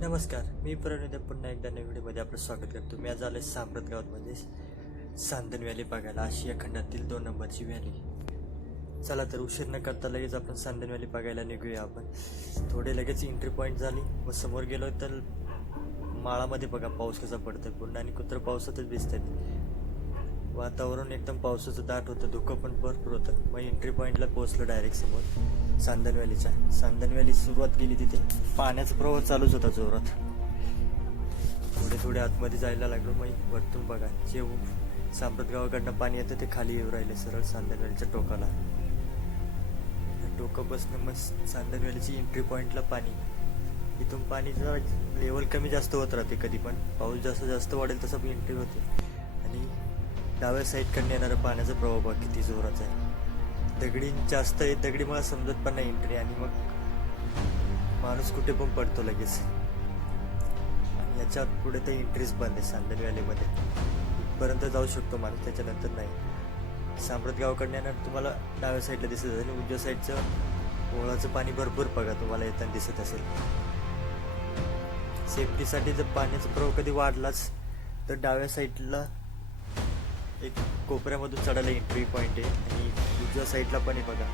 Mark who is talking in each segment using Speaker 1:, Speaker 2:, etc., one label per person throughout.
Speaker 1: नमस्कार मी प्रणित पुन्हा एकदा नवीन व्हिडिओमध्ये आपलं स्वागत करतो. मी आज आलोय सांप्रत गावात म्हणजे सांदन व्हॅली बघायला आशिया खंडातील दोन नंबरची व्हॅली चला तर उशीर न करता लगेच आपण सांदन व्हॅली बघायला निघूया आपण. थोडे लगेच एंट्री पॉईंट झाली मग समोर गेलो तर माळामध्ये बघा पाऊस कसा पडतो पूर्ण. आणि कुत्र पावसातच भिजत वातावरण एकदम पावसाचं दाट होतं धुकं पण भरपूर होतं. मग एंट्री पॉईंटला पोहोचलो डायरेक्ट समोर. चांदन व्हॅलीचा चांदन व्हॅली सुरुवात केली तिथे. पाण्याचा प्रवाह चालूच होता जोरात. थोडे थोडे आतमध्ये जायला लागलो मग वरतून बघा जे सांप्रत गावाकडनं पाणी येतं ते खाली येऊ राहिले सरळ चांदन व्हॅलीच्या टोकाला टोकापासून मग चांदन व्हॅलीची एंट्री पॉईंटला पाणी. इथून पाणीचं लेवल कमी जास्त होत राहते कधी पण. पाऊस जास्त जास्त वाढेल तसं एंट्री होते. आणि डाव्या साईडकडनं येणारा पाण्याचा प्रवाह किती जोराचा आहे. दगडी जास्त आहे दगडी मला समजत पण नाही एंट्री आणि मग माणूस कुठे पण पडतो लगेच. आणि याच्यात पुढे तर एंट्रीज बंद आहे सांदन व्हॅलीमध्ये इथपर्यंत जाऊ शकतो माणूस त्याच्यानंतर नाही. सांप्रत गावाकडनं येणार तुम्हाला डाव्या साईडला दिसत असेल आणि उजव्या साईडचं ओळाचं पाणी भरपूर बघा तुम्हाला येताना दिसत असेल. सेफ्टीसाठी जर पाण्याचा प्रवाह कधी वाढलाच तर डाव्या साईडला एक कोपऱ्यामधून चढायला एंट्री पॉईंट आहे. आणि उजव्या साईडला पण आहे बघा.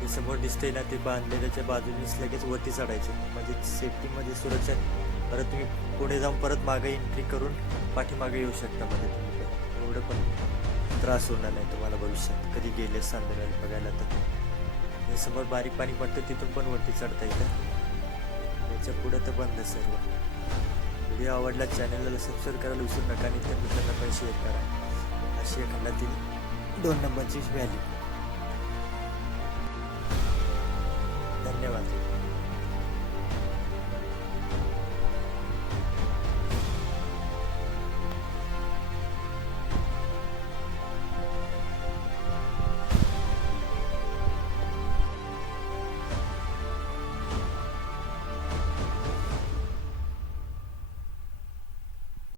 Speaker 1: हे समोर दिसतंय ना ते बांधले त्याच्या बाजूनीच लगेच वरती चढायचे. म्हणजे सेफ्टीमध्ये सुरक्षा. परत तुम्ही पुढे जाऊन परत मागे एंट्री करून पाठीमागे येऊ शकता मध्ये तुम्ही पण. एवढं पण त्रास होणार नाही तुम्हाला भविष्यात. कधी गेले सांगणार बघायला तर हे समोर बारीक पाणी पडतं तिथून पण वरती चढता येतं. याच्या पुढं तर बंद सर्व. व्हिडिओ आवडला चॅनलला सबस्क्राईब करायला विसरू नका. आणि त्या मित्रांना पण शेअर करा. आशिया खंडातील दोन नंबरची व्हॅली